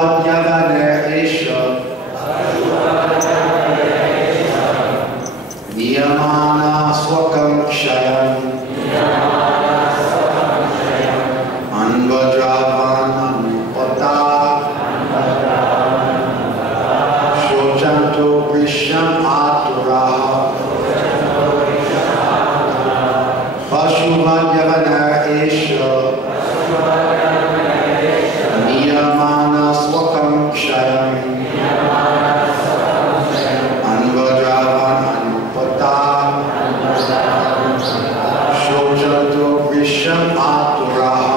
Pashuvadhyavana Esha Niyamana Swakam Kshayam Anvadravan Anupata Shochanto Prisham Aturaha Pashuvadhyavana Esha Niyamana Swakam Kshayam Anvadravan Anupata Shochanto Prisham Aturaha.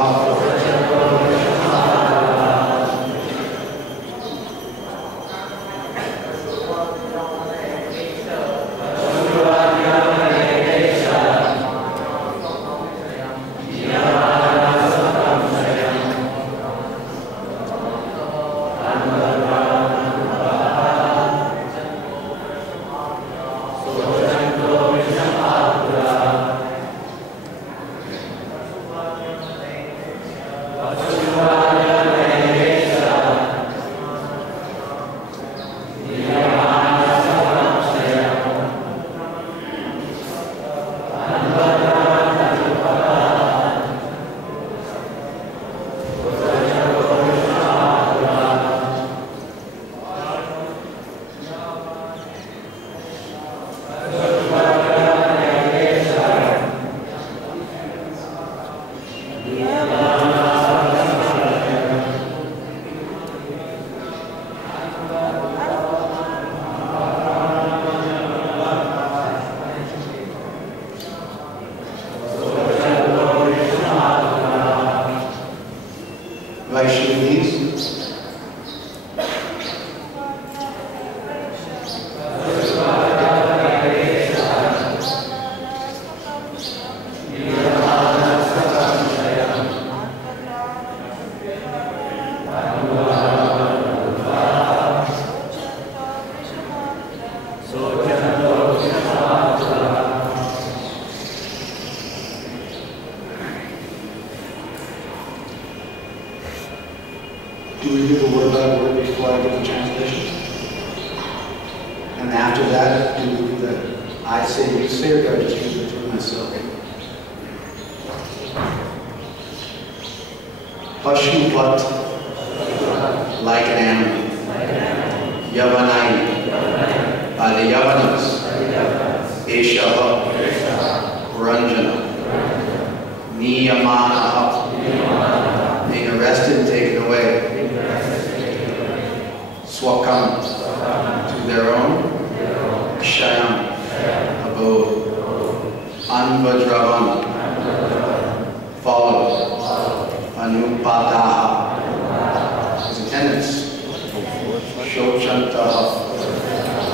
Do we do the word by word before I give the translation? And after that, do we do that? I say, you say, or do I just use it for myself? Pashuvat, like an animal. Yavanai, by the Yavanas. Eshaha, Ranjana. Niyamanaha, being arrested and taken away. Swakam, to their own. Kshayam, abode. Anvadravan, follow. Anupataha, his attendants. Shochantaha,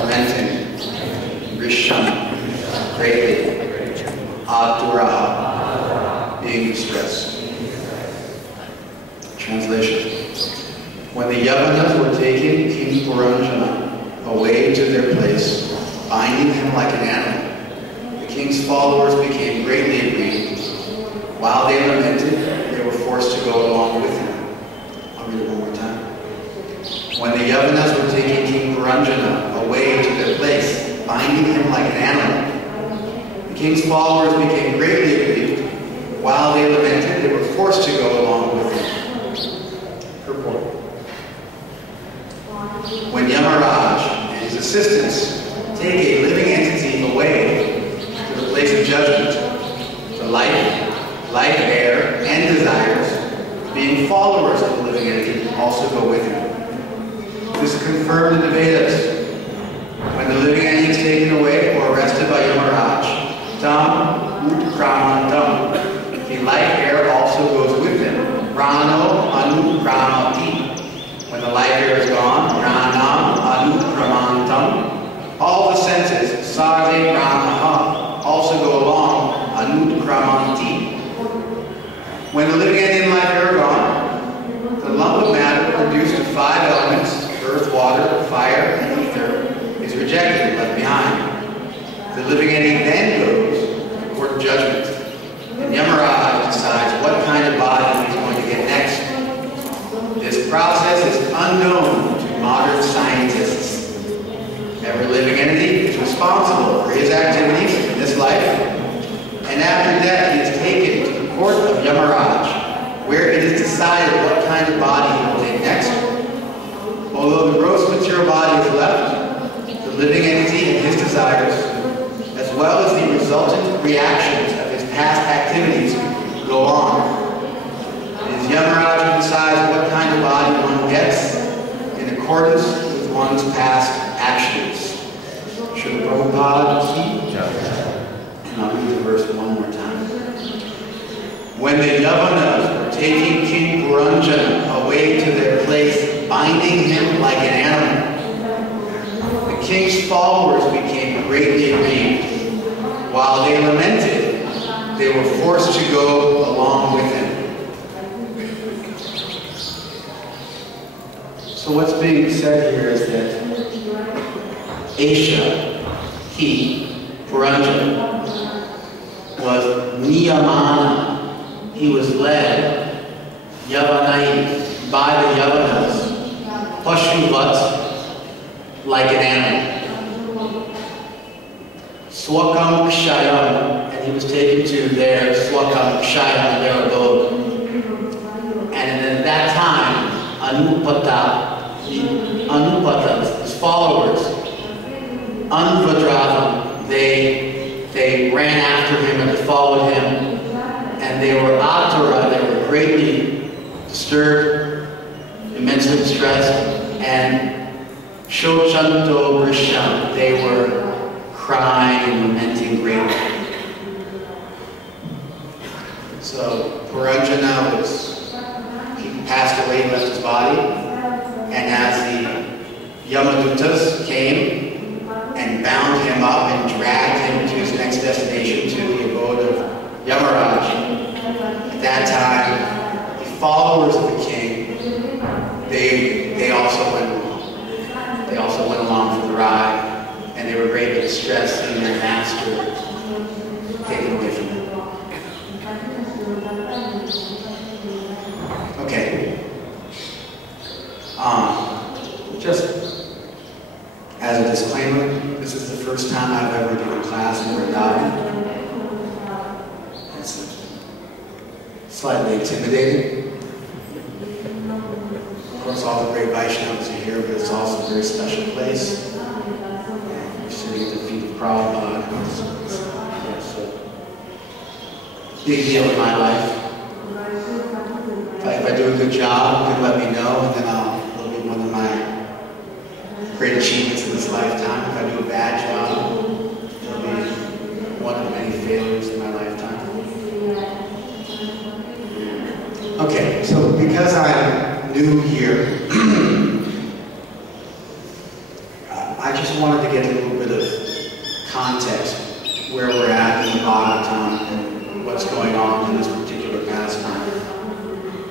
lamenting. Risham, greatly. Aturaha, being distressed. Translation. When the Yavanas were taking King Puranjana away to their place, binding him like an animal, the king's followers became greatly aggrieved. While they lamented, they were forced to go along with him. I'll read it one more time. When the Yavanas were taking King Puranjana away to their place, binding him like an animal, the king's followers became greatly aggrieved. While they lamented, they were forced to go along with him. Purport. When Yamaraj and his assistants take a living entity away to the place of judgment, the life, air, and desires, being followers of the living entity, also go with him. This is confirmed in the Vedas. When the living entity is taken away or arrested by Yamaraj, Tam Utkramantam, the life air also goes with them. Prano Anukramati. When the life air is gone, Pranam Anukramantam. All the senses, Sade Pranaha, also go along, Anukramanti. When the living entity and life air are gone, the lump of matter reduced to 5 elements, earth, water, fire, and ether, is rejected and left behind. The living entity then goes to court of judgment. And Yamaraj decides what kind of body he's going to get next. This process is unknown this life, and after death he is taken to the court of Yamaraj, where it is decided what kind of body he will take next. Although the gross material body is left, the living entity and his desires, as well as the resultant reactions of his past activities, go on. It is Yamaraj who decides what kind of body one gets in accordance with one's past actions. Srila Prabhupada ki jai. And I'll read the verse one more time. When the Yavanas were taking King Puranjana away to their place, binding him like an animal, the king's followers became greatly aggrieved. While they lamented, they were forced to go along with him. So what's being said here is that Aisha, he, Puranjana, was niyamana. He was led, Yavanai, by the Yavanas, Pashuvat, like an animal. Swakam Kshayam, and he was taken to their Swakam Kshayam, their abode. And at that time, Anupatas, his followers, Anvadravam, they ran after him and they followed him. And they were Atura, they were greatly disturbed, immensely distressed, and Shochanto Brisham, they were crying and lamenting greatly. So Puranjana he passed away, he left his body, and as the Yamadutas came and bound him up and dragged him to his next destination, to the abode of Yamaraj, at that time, the followers of the king, they also went along. They also went along for the ride, and they were greatly distressed seeing their master taken away from them. Okay. Just as a disclaimer, this is the first time I've ever given a class in Vrindavan. It's slightly intimidating. Of course, all the great Vaishnavas are here, but it's also a very special place. And you're sitting at the feet of Prabhupada. It's a big deal in my life. If I do a good job, you can let me know, and then it'll be one of my great achievements in this lifetime. If I do a bad job, it'll be one of many failures in my lifetime. Okay, so because I'm new here, I just wanted to get a little bit of context where we're at in the Bhagavatam and what's going on in this particular pastime.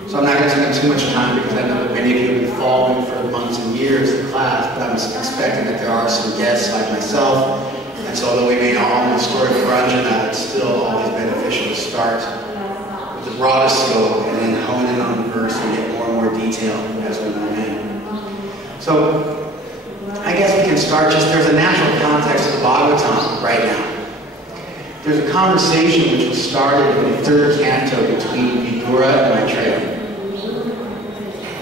So I'm not going to spend too much time because I know that many of you have been following for months and years in class, but I'm expecting that there are some guests like myself. And so although we may not all know the story of Puranjana, it's still always beneficial to start with the broadest scope and then hone in on the verse and get more and more detail as we move in. So I guess we can start there's a natural context of the Bhagavatam right now. There's a conversation which was started in the third canto between Vidura and Maitreya.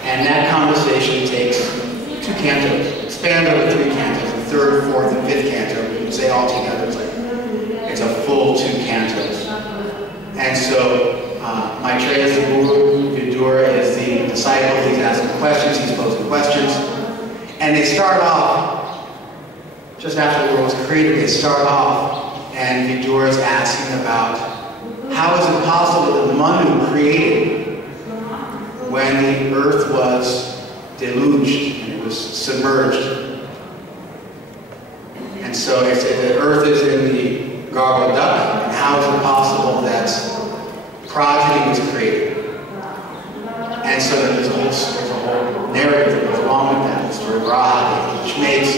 And that conversation takes 2 cantos. It spans over 3 cantos, the 3rd, 4th, and 5th canto. You can say all together it's a full 2 cantos. And so Maitreya is the guru, Vidura is the disciple. He's asking questions, he's posing questions. And they start off, just after the world was created, they start off, and Vidura is asking about how is it possible that Manu created when the earth was deluged and it was submerged. And so they say the earth is in the Garbhodak, and how is it possible that progeny was created? And so there's a whole narrative that goes along with that, the story of Rahadi, which makes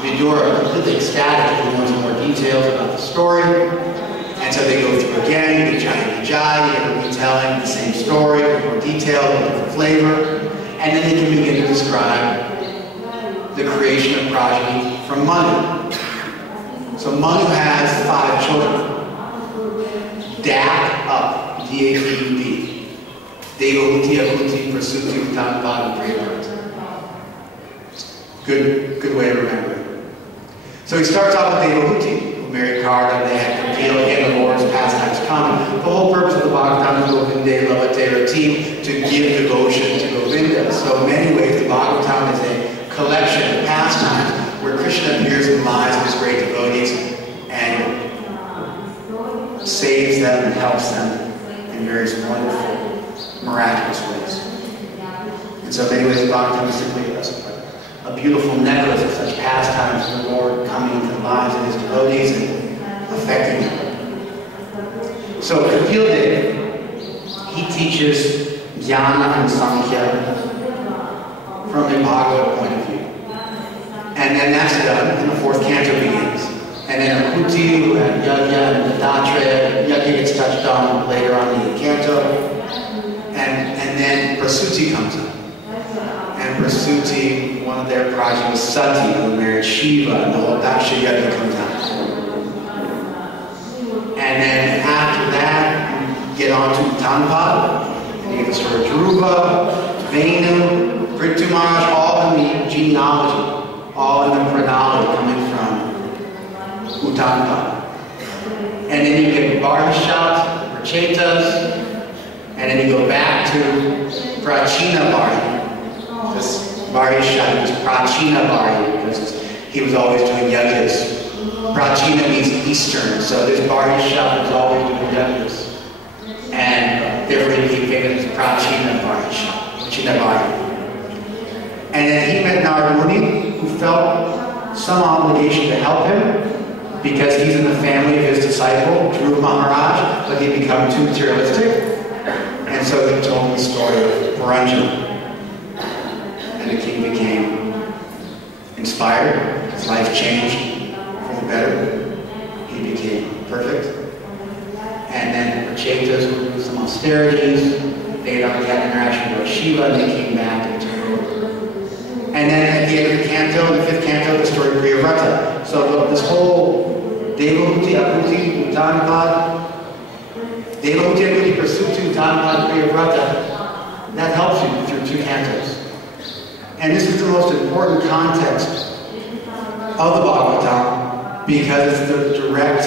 Vidura completely ecstatic. He wants more details about the story. And so they go through again, Vijay, retelling the same story, more detail, different flavor. And then they can begin to describe the creation of progeny from Manu. So Manu has 5 children. Dap up, D-A-P-U-D. Devahuti, Ahuti, Prasuti, Uttanapad, and Priyavrata. Good way to remember it. So he starts off with Devahuti, who married Karna. They had Kapila, again, the Lord's pastimes common. The whole purpose of the Bhagavatam is Govinde Lavate Rati, to give devotion to Govinda. So in many ways, the Bhagavatam is a collection of pastimes where Krishna appears in the lives of his great devotees and saves them and helps them in various wonderful, miraculous ways. And so in many ways, the Bhagavatam is simply a beautiful necklace of such pastimes of the Lord coming into the lives of his devotees and affecting them. So Kapil Dev, he teaches Jnana and Sankhya from a Bhagavad point of view. And then that's done, and the 4th canto begins. And then Akuti, who had Yajna and Dattatreya, Yajna gets touched on later on in the canto. And then Prasuti comes up. And Prasuti, one of their progeny was Sati, who married Shiva, and the whole Daksha Yajna comes out. And then after that, you get on to Uttanapad, and you get the story of Dhruva, Venu, Prithu Maharaj, all in the genealogy, all in the chronology coming from Uttanapad. And then you get Varishat, Prachetas, and then you go back to Prachina Vari. This Varishat was Prachina Vari because he was always doing yajnas. Prachina means Eastern, so this Varishat was always doing yajnas. And therefore he became famous as Prachina Varishat, Prachina Vari. And then he met Narada Muni, who felt some obligation to help him because he's in the family of his disciple, Dhruva Maharaj, but he'd become too materialistic. And so he told him the story of Puranjana. And the king became inspired. His life changed for the better. He became perfect. And then Prachetas would do some austerities. They had already had interaction with Shiva, and they came back and took over. And then at the end of the canto, the 5th canto, the story of Priyavrata. So this whole Devahuti, Akuti, Uttanapad, Devahuti, Akuti, Prasuti, Uttanapad, Priyavrata, that helps you through 2 cantos. And this is the most important context of the Bhagavatam because it's the direct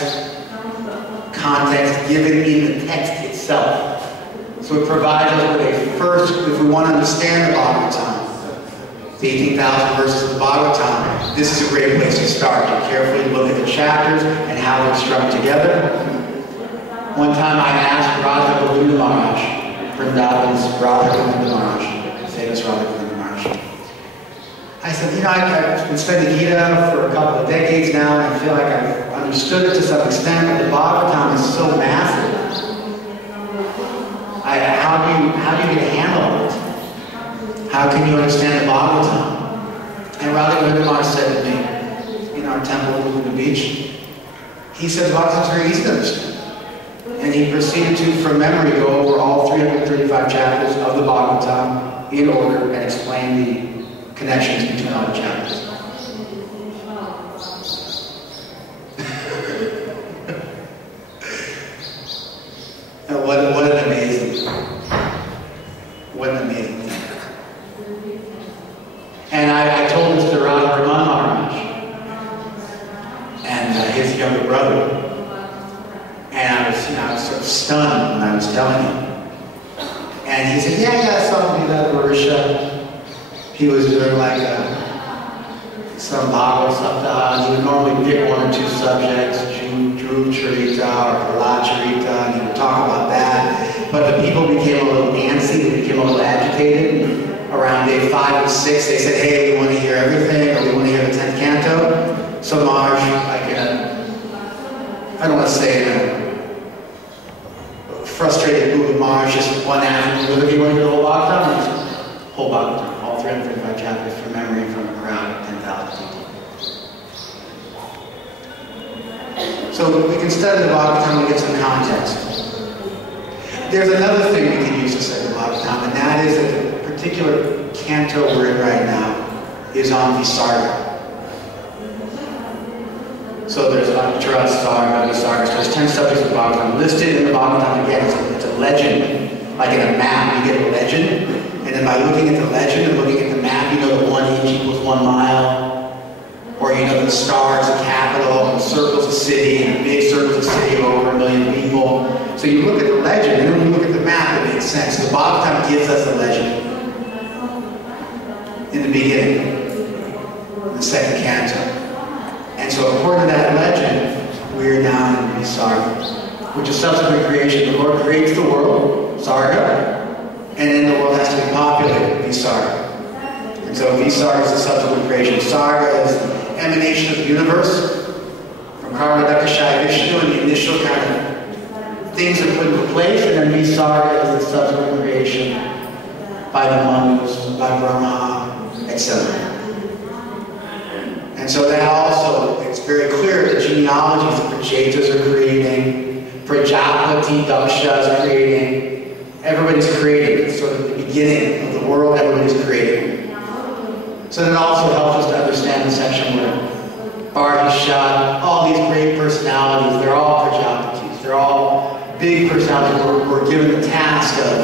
context given in the text itself. So it provides us with a first, if we want to understand the Bhagavatam, the 18,000 verses of the Bhagavatam, this is a great place to start. You carefully look at the chapters and how they're strung together. One time I asked Radha Govinda Maharaj, Vrindavan's Radha Govinda Maharaj, famous Radha Govinda Maharaj. I said, I've been studying Gita for a couple of decades now, and I feel like I've understood it to some extent, but the Bhagavatam is so massive. How do you get a handle on it? How can you understand the Bhagavatam? And Radha Govinda Maharaj said to me, in our temple at the beach, he said, the Bhagavatam is very easy to understand. And he proceeded to, from memory, go over all 335 chapters of the Bhagavatam in order and explain the connections between all the chapters. What an amazing thing. And I told this to Radha Raman Maharaj and his younger brother. And I was sort of stunned when I was telling him. And he said, yeah, I saw him do that at Marisha. He was doing like some Bhagavad Saptaha. He would normally pick 1 or 2 subjects, Dhruv Charita or Prahlad Charita, and he would talk about that. But the people became a little antsy, they became a little agitated. Around day 5 or 6, they said, hey, we want to hear everything, or we want to hear the 10th canto. So Maharaj, I don't want to say frustrated mood of Maharaj, just one afternoon, whether you want to hear the whole Bhagavatam, or just whole Bhagavatam, all 335 chapters from memory from a crowd of 10,000 people. So we can study the Bhagavatam and get some context. There's another thing we can use to study the Bhagavatam, and that is that the particular canto we're in right now is on Visarga. So there's Uttara, Sarga, Visarga. So there's 10 subjects of Bhagavatam. Listed in the Bhagavatam, again, it's a legend. Like in a map, you get a legend. And then by looking at the legend and looking at the map, you know that 1 inch equals 1 mile. Or you know the star is a capital, and the circle's a city, and a big circle's a city of over 1 million people. So you look at the legend, and then when you look at the map, it makes sense. The Bhagavatam gives us the legend in the beginning, in the second canto. And so according to that legend, we are now in Visarga, which is subsequent creation. The Lord creates the world, Sarga, and then the world has to be populated, Visarga. And so Visarga is the subsequent creation. Sarga is the emanation of the universe from Karmadakashaya Vishnu, and the initial kind of things are put into place, and then Visarga is the subsequent creation by the Manus, by Brahma, etc. And so that also, it's very clear the genealogies of Prachetas are creating, Prajapati, Daksha is creating, everybody's creating. It's sort of the beginning of the world, everybody's creating. So that also helps us to understand the section where Barhisha, all these great personalities, they're all Prajapatis, they're all big personalities who were given the task of.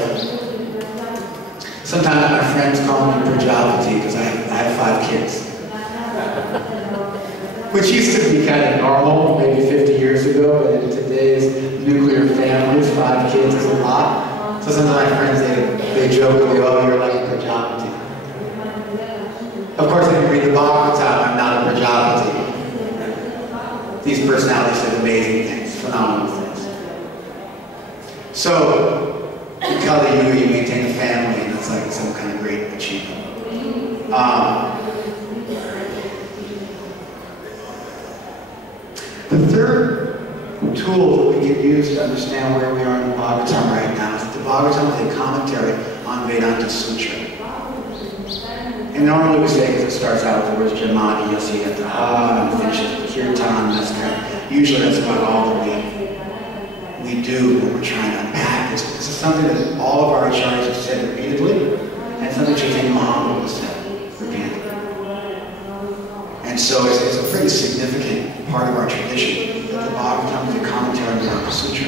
Sometimes my friends call me Prajapati because I have 5 kids. Which used to be kind of normal, maybe 50 years ago, but in today's nuclear families, 5 kids is a lot. So sometimes my friends, they joke with me, oh, you're like a Prajapati. Of course, if you read the Bhagavatam, I'm not a Prajapati. These personalities said amazing things, phenomenal things. So, in Kali Yuga, you maintain a family, and it's like some kind of great achievement. The third tool that we can use to understand where we are in the Bhagavatam right now is that the Bhagavatam is a commentary on Vedanta Sutra. And normally we say, because it starts out with the words Jamati, you'll see at the Ha, and finishes with Kirtan, that's kind of, usually that's about all that we do when we're trying to unpack this. This is something that all of our acharyas have said repeatedly, and something Chaitanya Mahaprabhu has said repeatedly. And so it's a pretty significant part of our tradition that the Bhagavatam is a commentary on Vedanta Sutra.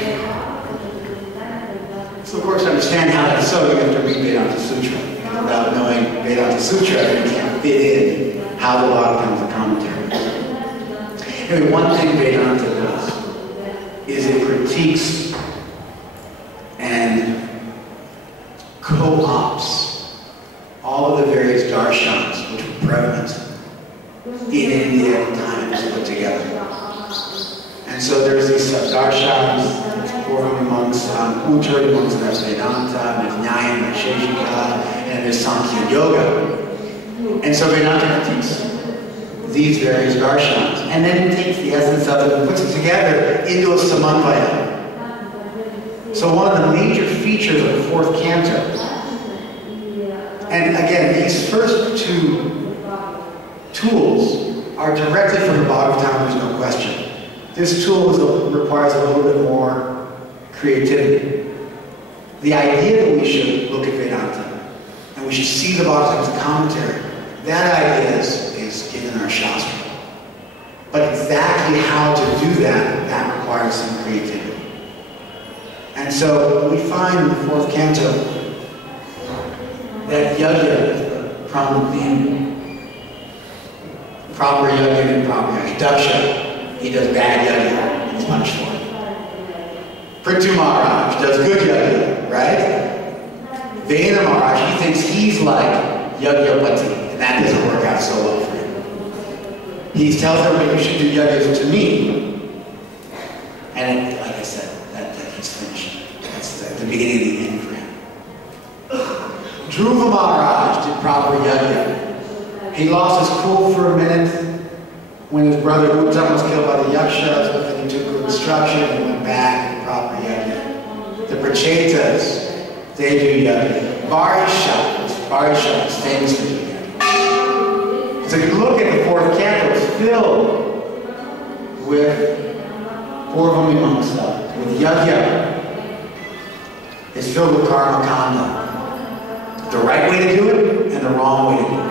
So of course, to understand how that's so, you have to read Vedanta Sutra. And without knowing Vedanta Sutra, you can't fit in how the Bhagavatam is a commentary. Anyway, one thing Vedanta does is it critiques and co-opts all of the various darshans which were prevalent in India at the time it was put together. And so there's these darshans, there's 400 monks, Uttara monks, there's Vedanta, there's Nyaya, there's Sheshika, and there's Sankhya Yoga. And so Vedanta critiques these various darshans, and then he takes the essence of it and puts it together into a samanvaya. So one of the major features of the 4th canto, and again, these first 2 tools are directly from the Bhagavatam, there's no question. This tool requires a little bit more creativity. The idea that we should look at Vedanta, and we should see the Bhagavatam as a commentary, that idea is given in our Shastra. But exactly how to do that requires some creativity. And so we find in the 4th canto that yajna is the prominent theme. Proper yajna and improper yajna. Daksha, he does bad yajna, and he's punished for it. Prithu Maharaj does good yajna, right? Vena Maharaj, he thinks he's like Yagyapati. And that doesn't work out so well for him. He tells everybody, you should do yajnas to me. And like I said, that he's finished. That's the beginning of the end for him. Dhruva Maharaj did proper yajna. He lost his cool for a minute when his brother Uttam was killed by the yakshas, but then he took good instruction and went back and proper yajna. The Prachetas, they do yajna. Varisha is famous for doing. So if you look at the 4th canto, it's filled with Purvamimamsa, with yajna. It's filled with karma kanda. The right way to do it and the wrong way to do it.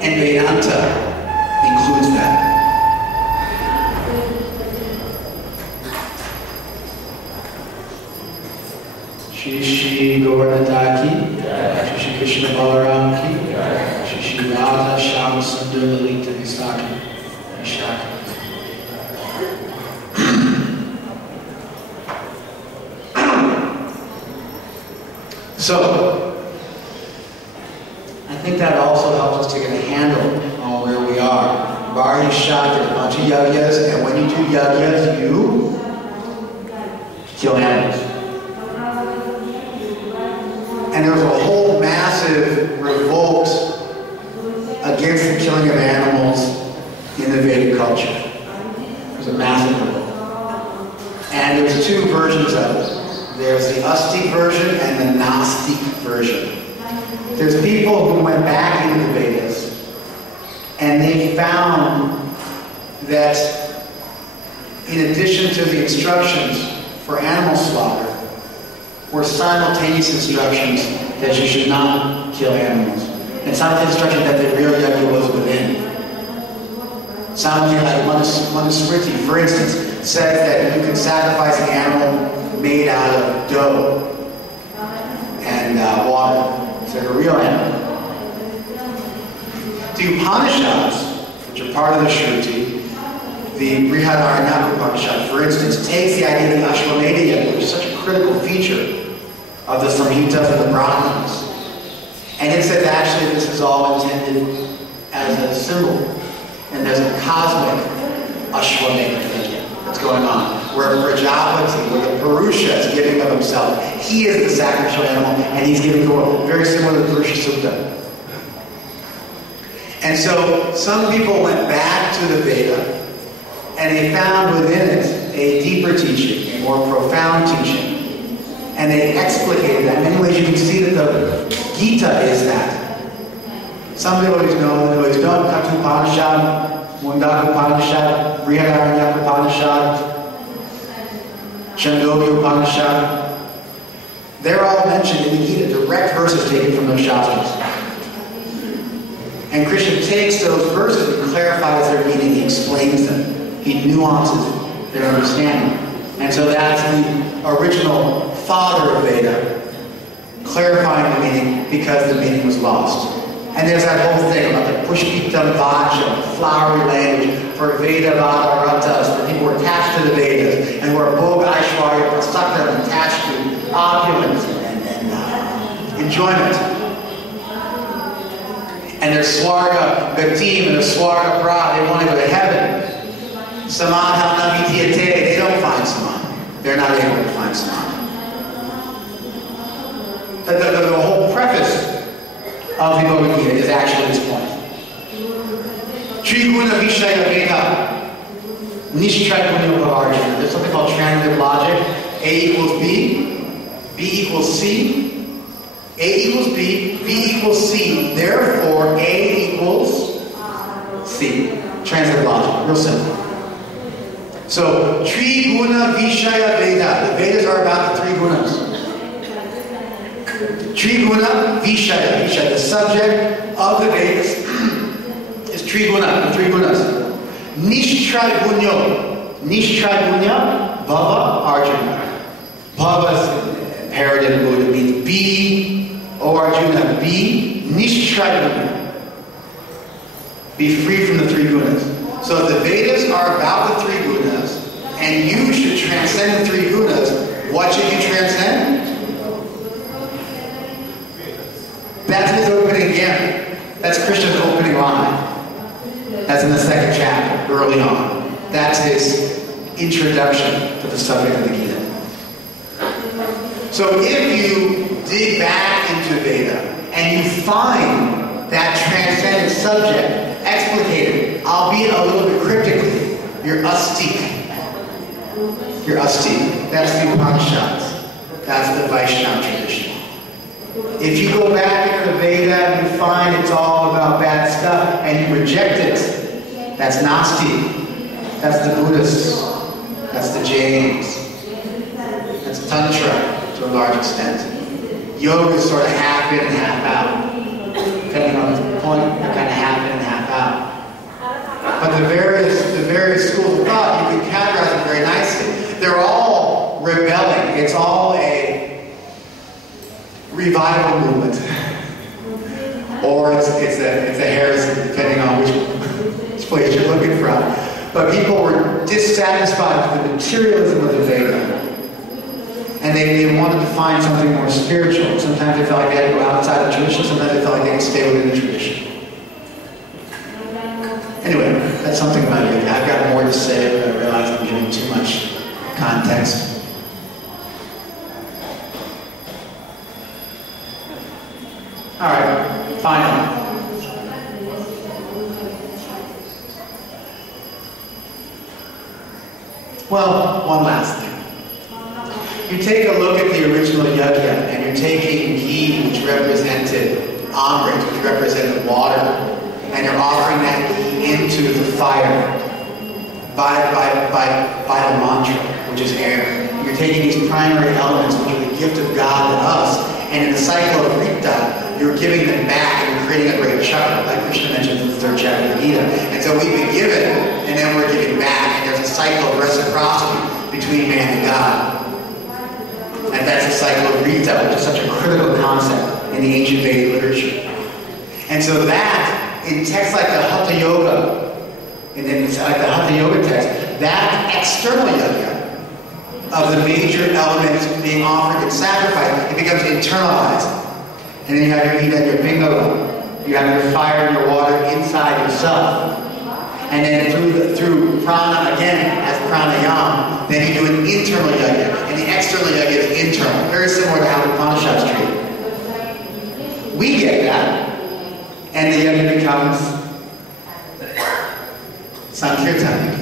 And Vedanta includes that. Shri Shri Gauranga ki, Shri Shri Krishna Balaram ki, Shri Shri Radha Shyama Sundar Lalita Visakhi Vishakha. So, I think that also helps us to get a handle on where we are. We've already shot at a bunch of yagyas, and when you do yagyas, you kill animals. And there was a whole massive revolt against the killing of animals in the Vedic culture. It was a massive revolt. And there's two versions of it. There's the Astic version and the Gnostic version. There's people who went back into the Vedas and they found that in addition to the instructions for animal slaughter were simultaneous instructions that you should not kill animals. And simultaneous instructions that the real yajna was within. Simultaneous, like Manusmriti, for instance, says that you can sacrifice an animal made out of dough and water. It's like a real animal. The Upanishads, which are part of the Shruti, the Brihadaranyaka Upanishad, for instance, takes the idea of the Ashwamedha Yajna, which is such a critical feature of the Samhitas and the Brahmanas. And it says actually this is all intended as a symbol. And there's a cosmic Ashwamedha Yajna that's going on, where Prajapati, where the Purusha is giving of himself. He is the sacrificial animal, and he's giving the world. Very similar to the Purusha Sutta. And so some people went back to the Veda, and they found within it a deeper teaching, a more profound teaching. And they explicated that. In many ways you can see that the Gita is that. Some devotees know, Katha Upanishad, Mundaka Upanishad, Brihadaranyaka Upanishad, Chandogya Upanishad. They're all mentioned in the Gita, direct verses taken from those Shastras. And Krishna takes those verses and clarifies their meaning, he explains them, he nuances their understanding. And so that's the original father of Veda, clarifying the meaning because the meaning was lost. And there's that whole thing about the Pushpitam Vacha, flowery language for Veda Vadaratas, for people who are attached to the Vedas, and who are Bhoga Aishwarya Prasakta, attached to opulence and enjoyment. And their Swarga Gatim and their Swarga Pra, they want to go to heaven. Samadham Navitiyate, they don't find Samadhi. They're not able to find Samadhi. The whole preface of the Bhagavad Gita is actually this point. Triguna Vishaya Veda Nishchai Punya Bhavarjana. There's something called transitive logic. A equals B, B equals C, A equals B, B equals C. Therefore, A equals C. Transitive logic. Real simple. So, Triguna Vishaya Veda. The Vedas are about the three gunas. Triguna Vishaya. Vishaya. The subject of the Vedas is Triguna, the three gunas. Nishtray Punyo. Nishtray Punya, Bhava, Arjuna. Bhava, parroted Buddha, means be, O Arjuna, be Nishtray Punya. Be free from the three gunas. So the Vedas are about the three gunas, and you should transcend the three gunas. What should you transcend? That's his opening again. That's Krishna's opening line. That's in the second chapter, early on. That's his introduction to the subject of the Gita. So if you dig back into Veda and you find that transcendent subject explicated, albeit a little bit cryptically, you're astic. You're astic. That's the Upanishads. That's the Vaishnava tradition. If you go back into the Veda and you find it's all about bad stuff and you reject it, that's Gnostic. That's the Buddhists. That's the Jains. That's Tantra to a large extent. Yoga is sort of half in and half out. Depending on the point, you're kind of half in and half out. But the various schools of thought, you can categorize them very nicely. They're all rebelling. It's all a revival movement, or it's a heresy, depending on which place you're looking from. But people were dissatisfied with the materialism of the Veda, and they wanted to find something more spiritual. Sometimes they felt like they had to go outside the tradition, sometimes they felt like they could stay within the tradition. Anyway, that's something about it. I've got more to say, but I realize I'm giving too much context. All right, finally. Well, one last thing. You take a look at the original yajna, and you're taking ghee, which represented Amrit, which represented water, and you're offering that ghee into the fire by the mantra, which is air. You're taking these primary elements, which are the gift of God to us, and in the cycle of Rita, you're giving them back and creating a great chakra, like Krishna mentioned in the 3rd chapter of the Gita. And so we've been given, and then we're giving back, and there's a cycle of reciprocity between man and God. And that's the cycle of Rita, which is such a critical concept in the ancient Vedic literature. And so that, in texts like the Hatha Yoga, and then it's like the Hatha Yoga text, that external yajna of the major elements being offered in sacrifice, it becomes internalized. And then you have your heat and your bingo, you have your fire and your water inside yourself. And then through prana, again, as pranayama, then you do an internal yajna. And the external yajna is internal. Very similar to how the Upanishads treat it. We get that, and the yajna becomes sankirtanic.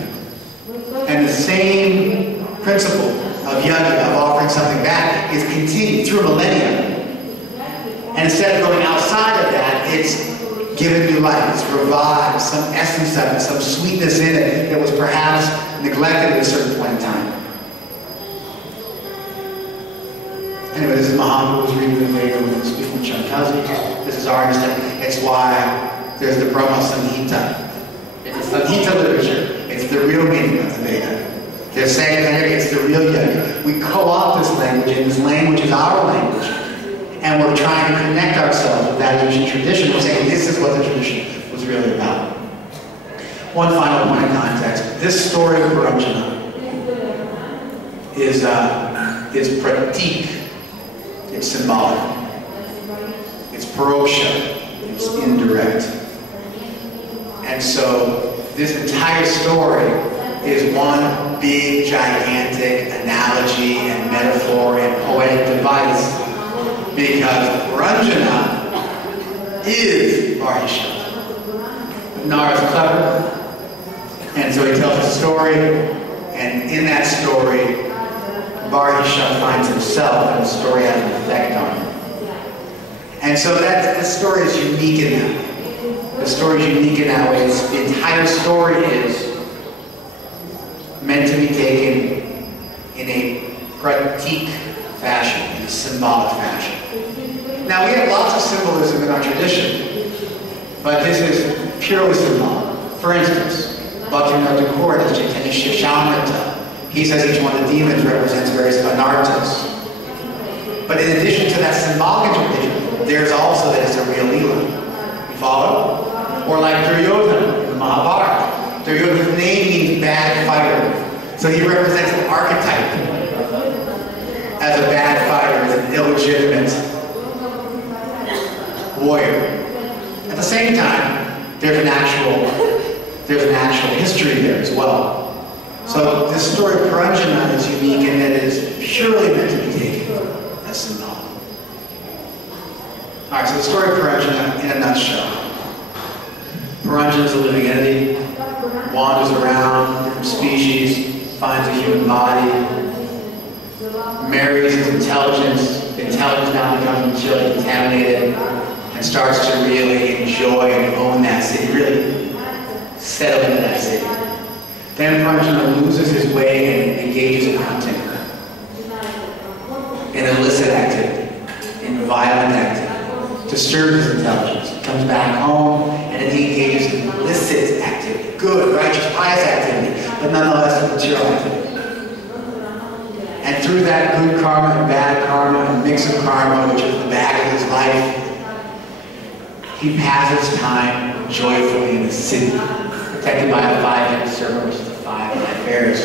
And the same principle of yajna, of offering something back, is continued through millennia. And instead of going outside of that, it's given new life, it's revived, some essence of it, some sweetness in it that was perhaps neglected at a certain point in time. Anyway, this is Mahaprabhu's reading of the Veda when he's speaking with Shankazi. This is our understanding. It's why there's the Brahma Samhita. It's the Samhita literature. It's the real meaning of the Veda. They're saying that it's the real yajna. We co-opt this language, and this language is our language. And we're trying to connect ourselves with that ancient tradition. We're saying this is what the tradition was really about. One final point of context. This story of Paranjana is pratik. It's symbolic. It's paroksha. It's indirect. And so this entire story is one big, gigantic analogy and metaphor and poetic device. Because Paranjana is Vahisha. Nara's clever, and so he tells a story, and in that story, Vahisha finds himself, and the story has an effect on him. And so this story is unique in that way. The story is unique in that way. The entire story is meant to be taken in a pratik fashion, in a symbolic fashion. Now, we have lots of symbolism in our tradition, but this is purely symbolic. For instance, Bhaktivinoda Thakur has Chaitanya Shashamrita. He says each one of the demons represents various anarthas. But in addition to that symbolic interpretation, there's also that it's a real Leela. You follow? Or like Duryodhana in the Mahabharata. Duryodhana's name means bad fighter. So he represents an archetype as a bad fighter, as an illegitimate warrior. At the same time, there's an actual history there as well. So this story of Paranjana is unique in that it is purely meant to be taken as symbolic. Alright, so the story of Paranjana in a nutshell. Paranjana is a living entity, wanders around different species, finds a human body, marries his intelligence. The intelligence now becomes materially contaminated, and starts to really enjoy and own that city, really settle into that city. Then Paranjana loses his way and engages in hunting, in illicit activity, in violent activity, disturbs his intelligence. He comes back home and then he engages in illicit activity, good, righteous, pious activity, but nonetheless material activity. And And through that good karma and bad karma and mix of karma, which is the bag of his life, he passes time joyfully in the city, protected by a five-headed serpent, which is the five bears.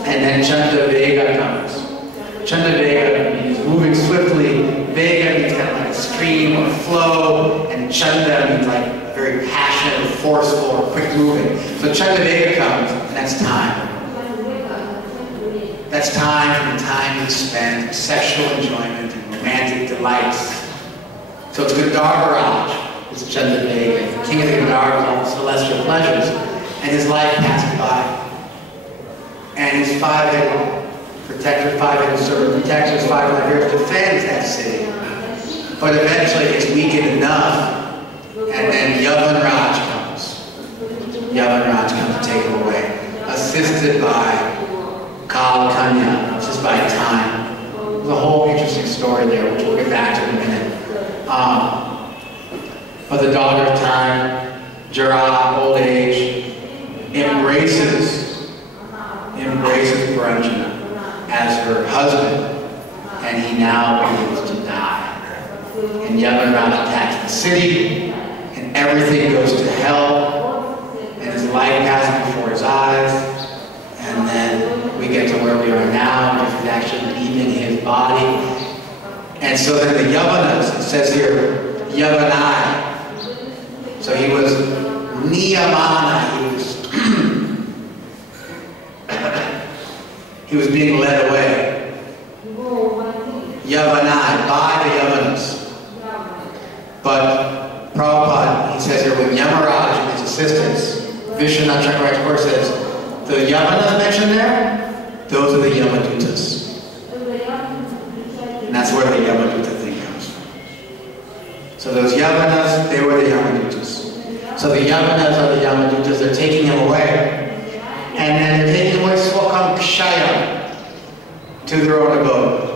And then Chanda Vega comes. Chanda Vega means moving swiftly. Vega means kind of like a stream or flow, and Chanda means like very passionate or forceful or quick moving. So Chanda Vega comes, and that's time. That's time from the time you spend sexual enjoyment and romantic delights. So it's Gandharvaraj, it's Chanda Vega, the king of the Gandharvas, all the celestial pleasures, and his life passes by. And his five-headed protector, five-headed servant protects his five-headed bears, defends that city. But eventually it gets weakened enough, and then Yavanraj comes. Yavanraj comes to take him away, assisted by Kal Kanya, assisted by time. There's a whole interesting story there, which we'll get back to in a minute. But the daughter of time, Jara, old age, embraces Paranjana as her husband, and he now begins to die. And Yavanraj attacks the city, and everything goes to hell, and his life passes before his eyes, and then we get to where we are now, because he's actually leaving his body. And so then the Yavanas, it says here, Yavanai. So he was Niyamana, he was being led away. Yavanai, by the Yavanas. But Prabhupada, he says here, when Yamaraj and his assistants, Vishwanath Chakravarti says, the Yavanas mentioned there, those are the Yamadutas. And that's where the Yamaduta thing comes from. So those Yavanas, they were the Yamadutas. So the Yavanas are the Yamadutas, they're taking him away. And then they're taking away Swakam Kshaya to their own abode.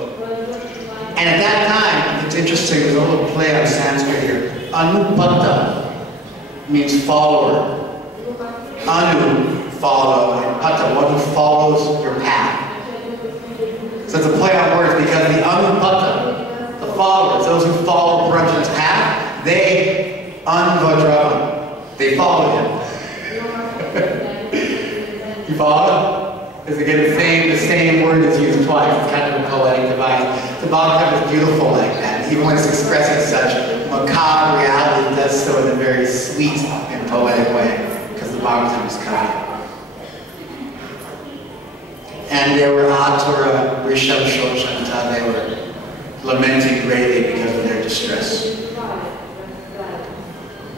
And at that time, it's interesting, there's a little play on Sanskrit here. Anupatta means follower. Anu, follow, and Patta, one who follows your path. So it's a play on words because the Anupatta, the followers, those who follow Paranjana's path, they Anvadrava, they follow him. You follow? Because again, the same word is used twice. It's kind of a poetic device. The Bhagavatam is beautiful like that. Even when it's expressing such macabre reality, it does so in a very sweet and poetic way. Because the Bhagavatam is kind. And there were Atura, Rishab, Shoshanta, they were lamenting greatly because of their distress.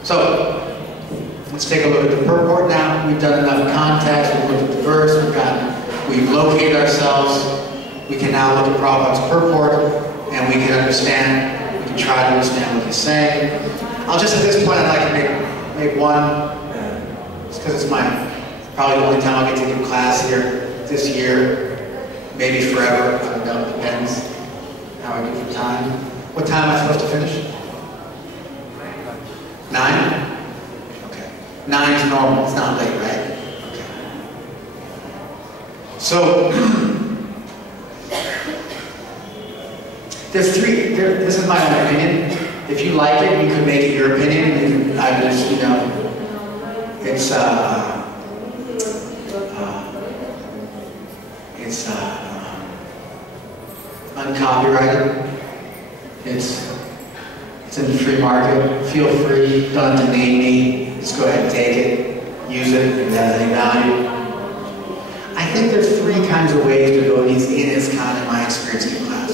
So, let's take a look at the purport now. We've done enough context, we've looked at the verse, we've located ourselves. We can now look at Prabhupada's purport, and we can understand, we can try to understand what he's saying. I'll just, at this point, I'd like to make one, just because it's probably the only time I'll get to do class here this year, maybe forever, I don't know, it depends how I do for time. What time am I supposed to finish? 9? 9 is normal, it's not late, right? Okay. So, this is my own opinion. If you like it, you can make it your opinion. It's uncopyrighted. It's in the free market. Feel free, don't have to name me. Just go ahead and take it, use it if it has any value. I think there's 3 kinds of ways to go in ISKCON in my experience in class.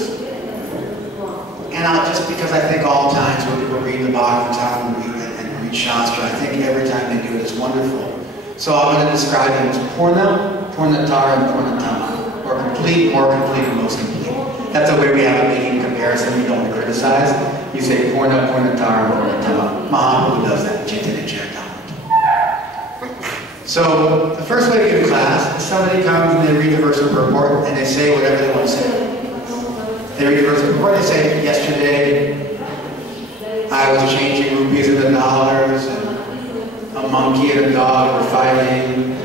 And just because I think all times when people read the Bhagavatam and read Shastra, I think every time they do it is wonderful. So I'm going to describe them as Purna, Purnatara, and Purnatama. Or complete, more complete, and most complete. That's the way we have a making comparison. We don't criticize. You say Purna, Purnatara, Purnatama. Mahaprabhu does that. Chaitanya Charitamrita. So the first way to give class is somebody comes and they read the verse of purport and they say whatever they want to say. They read the verse of purport, they say, yesterday I was changing rupees into dollars and a monkey and a dog were fighting.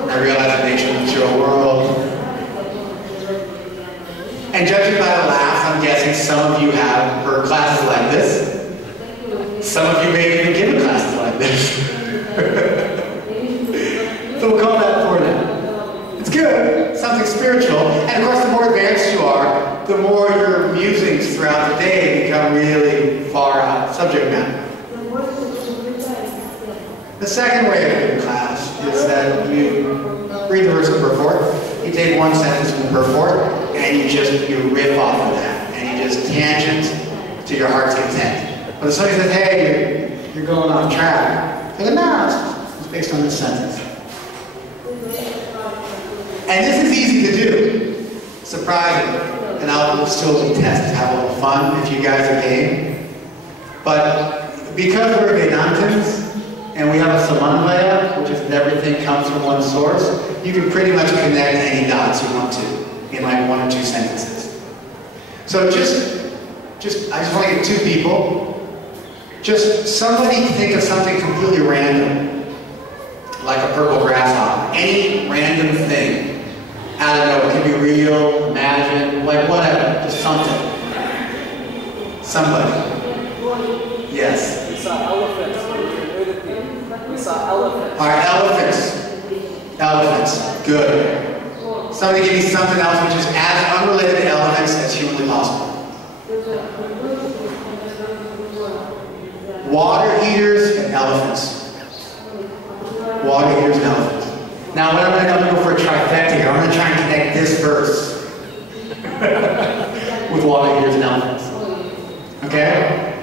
And I realized the nature of the material world. And judging by the laughs, I'm guessing some of you have heard classes like this. Some of you may even give classes like this. So we'll call that for now. It's good, something spiritual. And of course, the more advanced you are, the more your musings throughout the day become really far out subject matter. The second way of giving class is that you read the verse of purport, you take one sentence from the purport, and you riff off of that, and you just tangent to your heart's content. But if somebody says, hey, you're going off track, you go, no, it's based on this sentence. And this is easy to do, surprisingly. And I'll still be tested, have a little fun if you guys are game. But because we're Vedantins, and we have a samanvaya, which is everything comes from one source, you can pretty much connect any dots you want to in like 1 or 2 sentences. So I just want to get 2 people. Just somebody think of something completely random, like a purple grasshopper. Any random thing. I don't know, it can be real, imagine, like whatever, just something. Somebody. Yes. We saw elephants. We saw elephants. All right, elephants. Elephants. Good. Somebody give me something else which is as unrelated to elephants as humanly possible. Water heaters and elephants. Water heaters and elephants. Now, what I'm going to go for a trifecta here. I'm going to try and connect this verse with water heaters and elephants. Okay?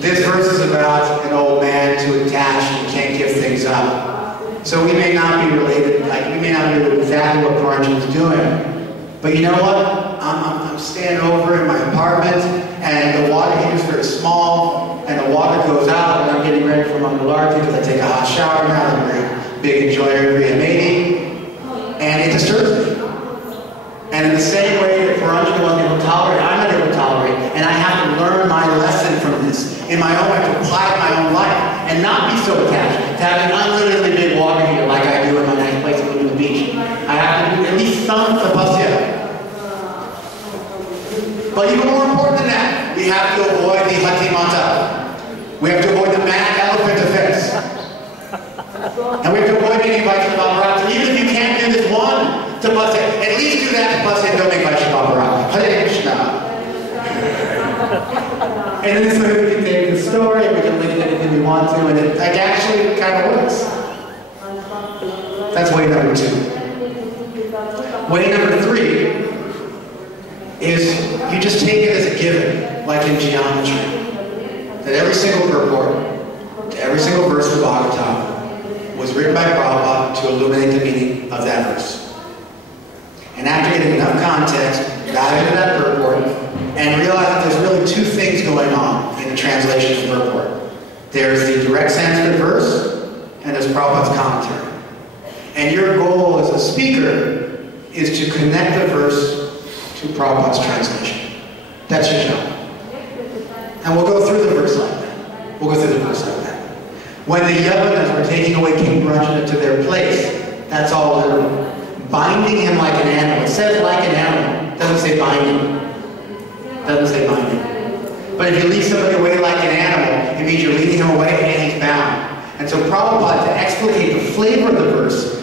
This verse is about an old man too attached and can't give things up. So we may not be related, we may not know exactly what Paranjan's doing. But you know what? I'm staying over in my apartment, and the water heater's very small, and the water goes out, and I'm getting ready for Mangalarti because I take a hot shower now. I'm a very big enjoyer of Kriya Mating, and it disturbs me. And in the same way that Paranjan wasn't able to tolerate, I'm not able to tolerate, and I have to learn my lesson from this in my own life, to apply it in my own life, and not be so attached to having an unlimitedly big water heater like I do in my nice place living on the beach. I have to do at least some tapasya. But even more important than that, we have to avoid the hati mata. We have to avoid the mad elephant offense. And we have to avoid making Vaishnava. Even if you can't do this one tapasya, at least do that tapasya and don't make Vaishnava. Hare Krishna. And then this way we can take the story, we can link anything we want to, and it actually kind of works. That's way number 2. Way number 3 is you just take it as a given, like in geometry. That every single purport, every single verse of the Bhagavatam was written by Prabhupada to illuminate the meaning of that verse. And after getting enough context, dive into that purport, and realize that there's really 2 things going on in the translation of the purport. There's the direct Sanskrit verse, and there's Prabhupada's commentary. And your goal as a speaker is to connect the verse to Prabhupada's translation. That's your job. And we'll go through the verse like that. We'll go through the verse like that. When the Yavanas were taking away King Paranjana to their place, that's all literal. Binding him like an animal. It says like an animal. It doesn't say binding. It doesn't say binding. But if you lead somebody away like an animal, it means you're leading him away and he's bound. And so Prabhupada, to explicate the flavor of the verse,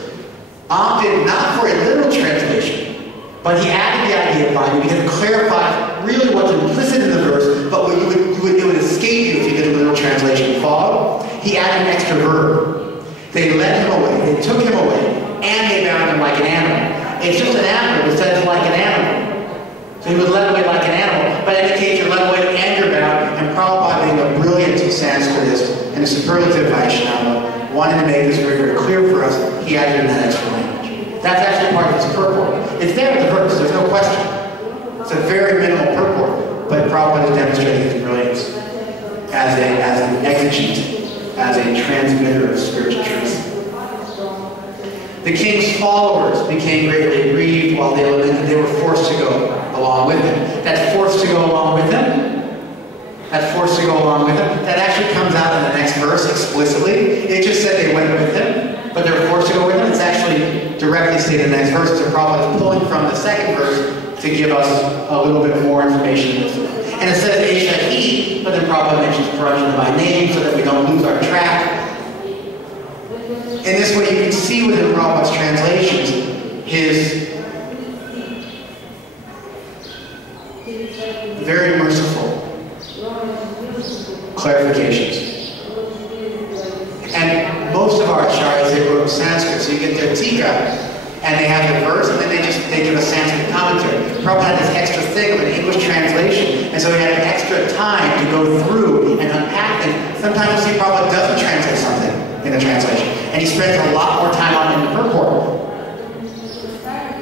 opted not for a literal translation, but he added the idea of binding because it clarifies really what's implicit in the verse, but what it would escape you if you did a literal translation. Follow? He added an extra verb. They led him away, they took him away, and they bound him like an animal. It's just an animal, it says like an animal. So he was led away like an animal, but in any case you're led away and you're bound, and Prabhupada, being a brilliant Sanskritist and a superlative Vaishnava, wanted to make this very, very clear for us. He added in that extra language. That's actually part of his purport. It's there in the verse, there's no question. It's a very minimal purport, but Prabhupada is demonstrating his brilliance as an exegete, as a transmitter of spiritual truth. The king's followers became greatly grieved while they lamented. They were forced to go along with him. That forced to go along with him, that actually comes out in the next verse explicitly. It just said they went with him, but they were forced to go with him. It's actually directly stated in the next verse. So Prabhupada is pulling from the second verse to give us a little bit more information. And it says H.G, but then Prabhupada mentions Prabhu by name so that we don't lose our track. In this way, you can see within Prabhupada's translations his very merciful clarifications. And most of our acharyas, they wrote Sanskrit, so you get their tika, and they have the verse, and then they give a Sanskrit commentary. Prabhupada had this extra thing of an English translation, and so he had an extra time to go through and unpack things. Sometimes you'll see Prabhupada doesn't translate something in the translation, and he spends a lot more time on it in the purport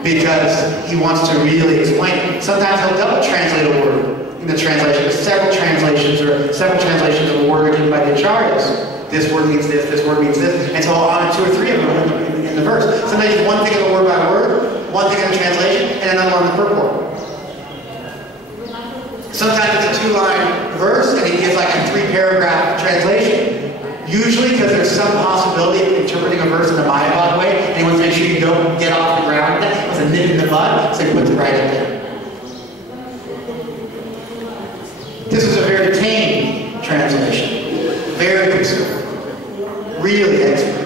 because he wants to really explain it. Sometimes he'll double translate a word in the translation. There's several translations of a word given by the acharyas. This word means this word means this, and so on 2 or 3 of them in the verse. Sometimes it's one thing of the word by word, one thing in the translation, and another one in the purport. Sometimes it's a 2-line verse, and he gives like a 3-paragraph translation. Usually because there's some possibility of interpreting a verse in the Bhagavatam way, and he wants to make sure you don't get off the ground with that. It's a nip in the bud, so he puts it right in there. This is a very tame translation. Very conservative. Really expert.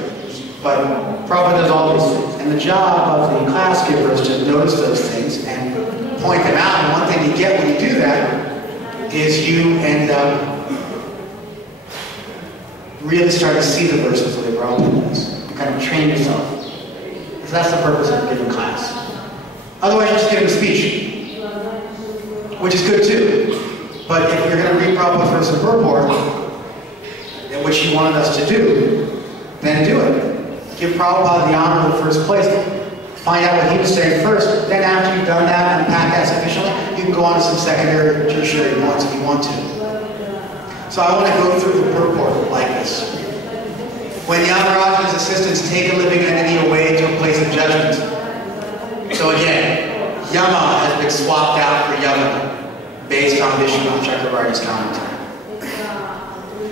But Prabhupada does all these things. And the job of the class giver is to notice those things and point them out. And one thing you get when you do that is you end up really start to see the verses the way Prabhupada does. You kind of train yourself. So that's the purpose of giving class. Otherwise, you just give a speech, which is good too. But if you're going to read Prabhupada's verse and purport, which he wanted us to do, then do it. Give Prabhupada the honor of the first place. Find out what he was saying first. Then after you've done that and unpacked that sufficiently, you can go on to some secondary or tertiary ones if you want to. So I want to go through the purport like this. When Yamaraja and his assistants take a living entity away to a place of judgment. So again, Yama has been swapped out for Yama based on Vishwanath Chakravarti's commentary.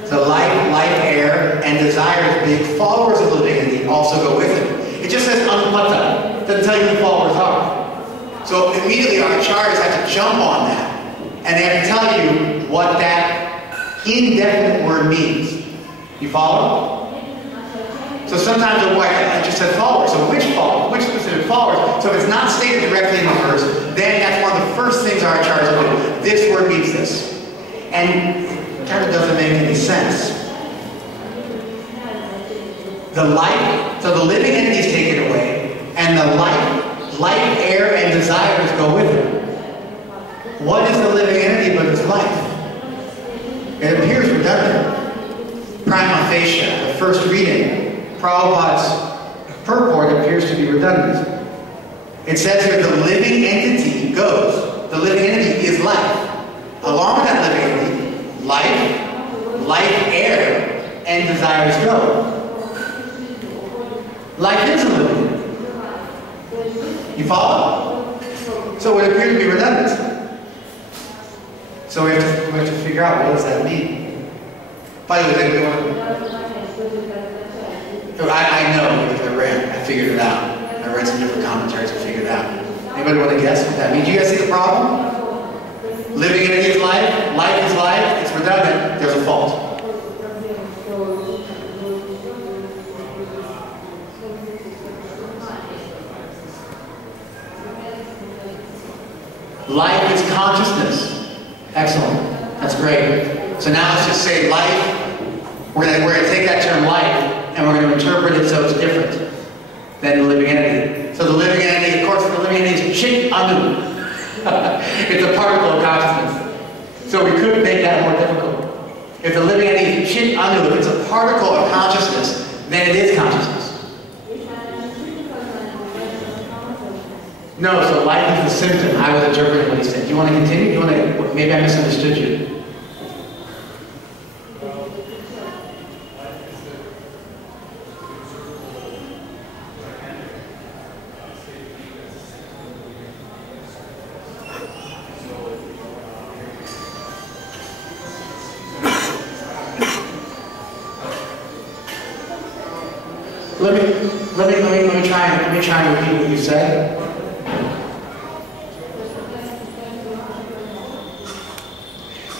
The life, air, and desires, being followers of the living entity, also go with it. It just says anupata. It doesn't tell you who the followers are. So immediately our acharyas have to jump on that. And they have to tell you what that indefinite word means. You follow? So sometimes I just said followers. So which followers? Which specific followers? So if it's not stated directly in the verse, then that's one of the first things our acharyas will do. This word means this. And it kind of doesn't make any sense. The life, so the living entity is taken away, and the life, air, and desires go with it. What is the living entity but its life? It appears redundant. Prima facie, the first reading, Prabhupada's purport appears to be redundant. It says here the living entity goes. The living entity is life. Along with that living entity, life, air, and desires go. Life is a living entity. You follow? So it appears to be redundant. So we have to figure out what does that mean. By the way, I know because I figured it out. I read some different commentaries and figured it out. Anybody want to guess what that means? Do you guys see the problem? Living entity is life is life, it's redundant, there's a fault. Life is consciousness. Excellent. That's great. So now let's just say life. We're going to take that term life and we're going to interpret it so it's different than the living entity. So the living entity, of course, the living entity is Chit Anu. It's a particle of consciousness. So we could make that more difficult. If the living entity is Chit Anu, if it's a particle of consciousness, then it is consciousness. No, so life is the symptom. I was interpreting what he said. Do you want to continue? Do you want to? Maybe I misunderstood you. Let me try and repeat what you said.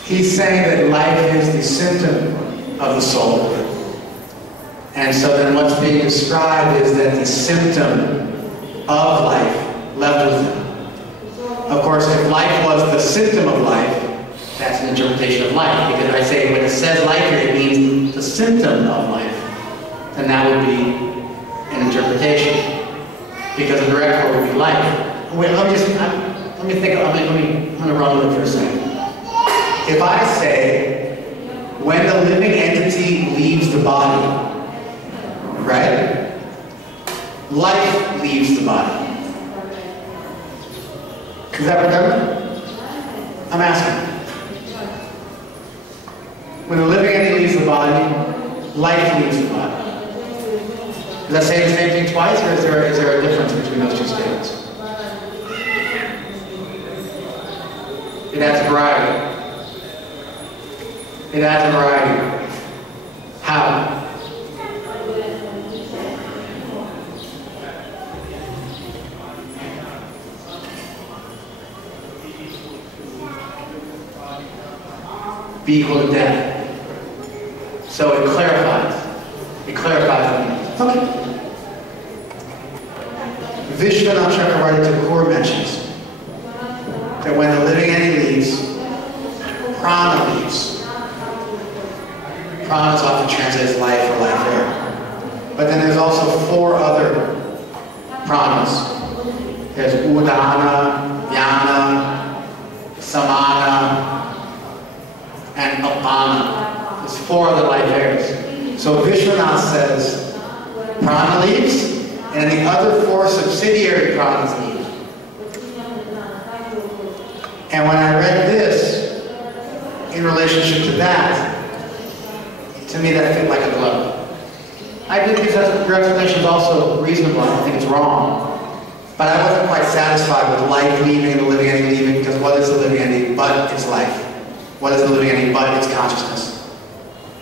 He's saying that life is the symptom of the soul. And so then what's being described is that the symptom of life left with him. Of course, if life was the symptom of life, that's an interpretation of life. Because I say when it says life here, it means the symptom of life. And that would be an interpretation. Because the direct word would be life. Wait, let me think, I'm going to run with it for a second. If I say, when the living entity leaves the body, right? Life leaves the body. Is that redundant? I'm asking. When the living entity leaves the body, life leaves the body. Does that say the same thing twice, or is there a difference between those two statements? It adds variety. It adds a variety. How? Be equal to death. So it clarifies. It clarifies the meaning. Okay. Vishwanath Chakravarti Thakur mentions that when the living entity leaves, prana leaves. Prana is often translated as life or life air. But then there's also 4 other pranas. There's udana, yana, samana, and apana. There's 4 other life airs. So Vishwanath says prana leaves, and the other 4 subsidiary pranas leave. And when I read this, in relationship to that, to me that fit like a glove. I think your explanation is also reasonable. I don't think it's wrong. But I wasn't quite satisfied with life leaving and the living entity leaving, because what is the living entity but its life? What is the living entity but its consciousness?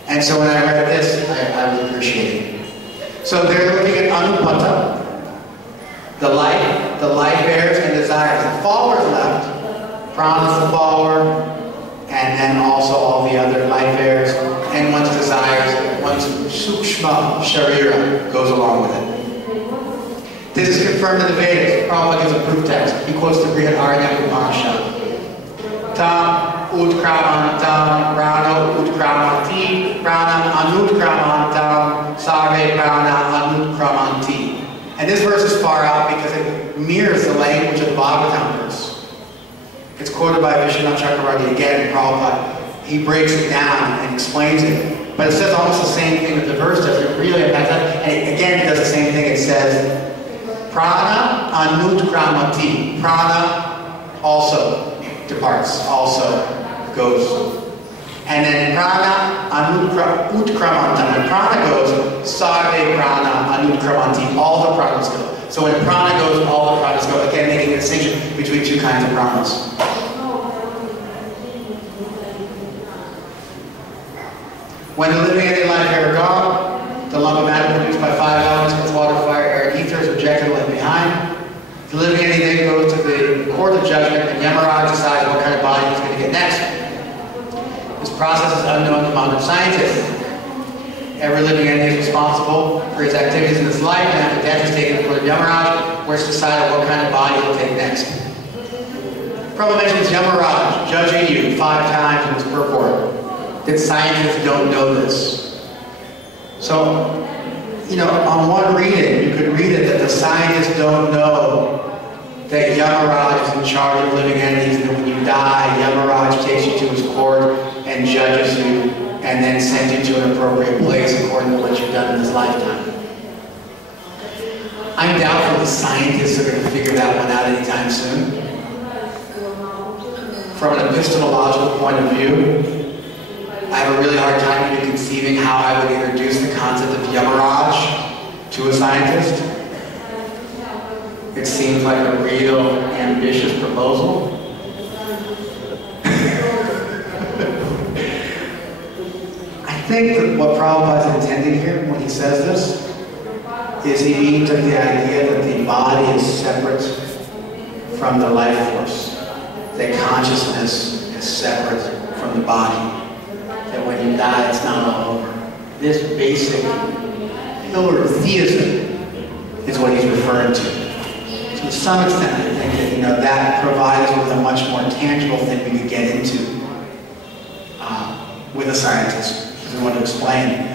And so when I read this, I was appreciating it. So they're looking at anupata, the life airs and desires. The follower is left. Prana is the follower, and then also all the other life airs, and one's desires, one's sukshma sharira goes along with it. This is confirmed in the Vedas. Prabhupada gives a proof text. He quotes the Brihadaranyaka Upanishad. Tam utkramantam prana utkramanti pranam anutkramantam sarve prana anutkramanti. And this verse is far out because it mirrors the language of the Bhagavatam verse. It's quoted by Vishwanath Chakravarti again in Prabhupada. He breaks it down and explains it. But it says almost the same thing that the verse does. It really impacts that. And again, it does the same thing. It says, prana anutkramati. Prana also departs, also goes. And then prana utkramantam. When prana goes, sarve prana anutkramanti. All the pranas go. So when prana goes, all the pranas go. Again, making a distinction between 2 kinds of pranas. When the living entity life air are gone, the lump of matter produced by 5 elements, earth, water, fire, air, and ether is rejected and left behind. The living entity then goes to the court of judgment, and Yamaraj decides what kind of body he's going to get next. This process is unknown to modern scientists. Every living entity is responsible for his activities in this life, and after death is taken to the court of Yamaraj, where it's decided what kind of body he'll take next. Prabhupada mentions Yamaraj judging you 5 times in his purport. That scientists don't know this. So, on one reading, you could read it that the scientists don't know that Yamaraj is in charge of living entities, and that when you die, Yamaraj takes you to his court and judges you, and then sends you to an appropriate place according to what you've done in this lifetime. I'm doubtful the scientists are going to figure that one out anytime soon. From an epistemological point of view, I have a really hard time even conceiving how I would introduce the concept of Yamaraj to a scientist. It seems like a real ambitious proposal. I think that what Prabhupada is intending here when he says this is he means the idea that the body is separate from the life force, that consciousness is separate from from the body. That when you die, it's not all over. This basic pillar of theism is what he's referring to. So to some extent, I think that, that provides us with a much more tangible thing we could get into with a scientist, because we want to explain.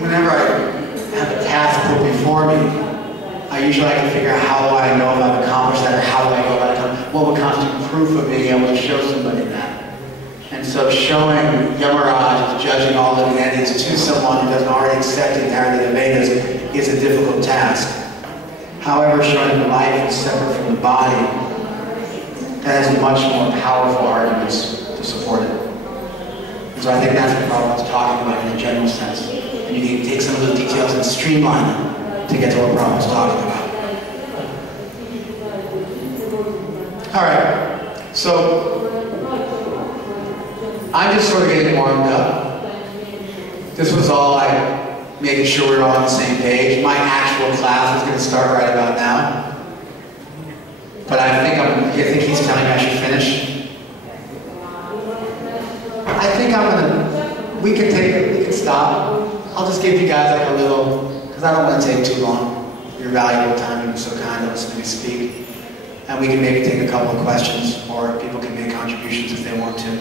Whenever I have a task put before me, I usually like to figure out how do I know if I've accomplished that, or how do I go about it, what would constitute proof of being able to show somebody that. And so showing Yamaraj as judging all living entities to someone who doesn't already accept the entirety of the Vedas is a difficult task. However, showing the life is separate from the body, that has much more powerful arguments to support it. And so I think that's what Prabhupada's talking about in a general sense. And you need to take some of those details and streamline them to get to what Prabhupada's talking about. All right, so I'm just sort of getting warmed up. This was all making sure we were all on the same page. My actual class is going to start right about now. But I think he's telling me I should finish. I think we can stop. I'll just give you guys like a little, because I don't want to take too long. Your valuable time, you've been so kind to listen to me speak. And we can maybe take a couple of questions, or people can make contributions if they want to.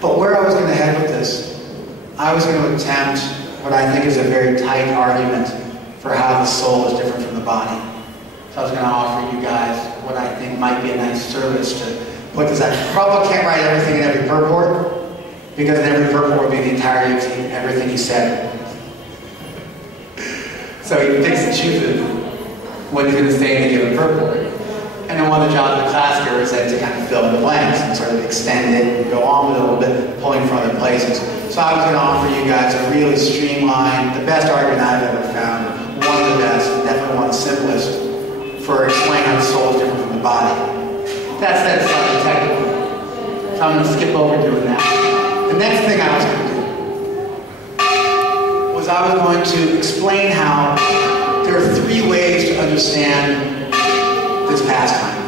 But where I was going to head with this, I was going to attempt what I think is a very tight argument for how the soul is different from the body. So I was going to offer you guys what I think might be a nice service to put this out. Prabhupada can't write everything in every purport, because in every purport would be the entirety of everything he said. So he picks and chooses what he's going to say in a given purport. And then one of the jobs of the class here is to kind of fill in the blanks and sort of extend it and go on with it a little bit, pulling from other places. So I was going to offer you guys a really streamlined, the best argument I've ever found, one of the best, definitely one of the simplest, for explaining how the soul is different from the body. That said, it's something technical. So I'm going to skip over doing that. The next thing I was going to do was I was going to explain how there are three ways to understand this pastime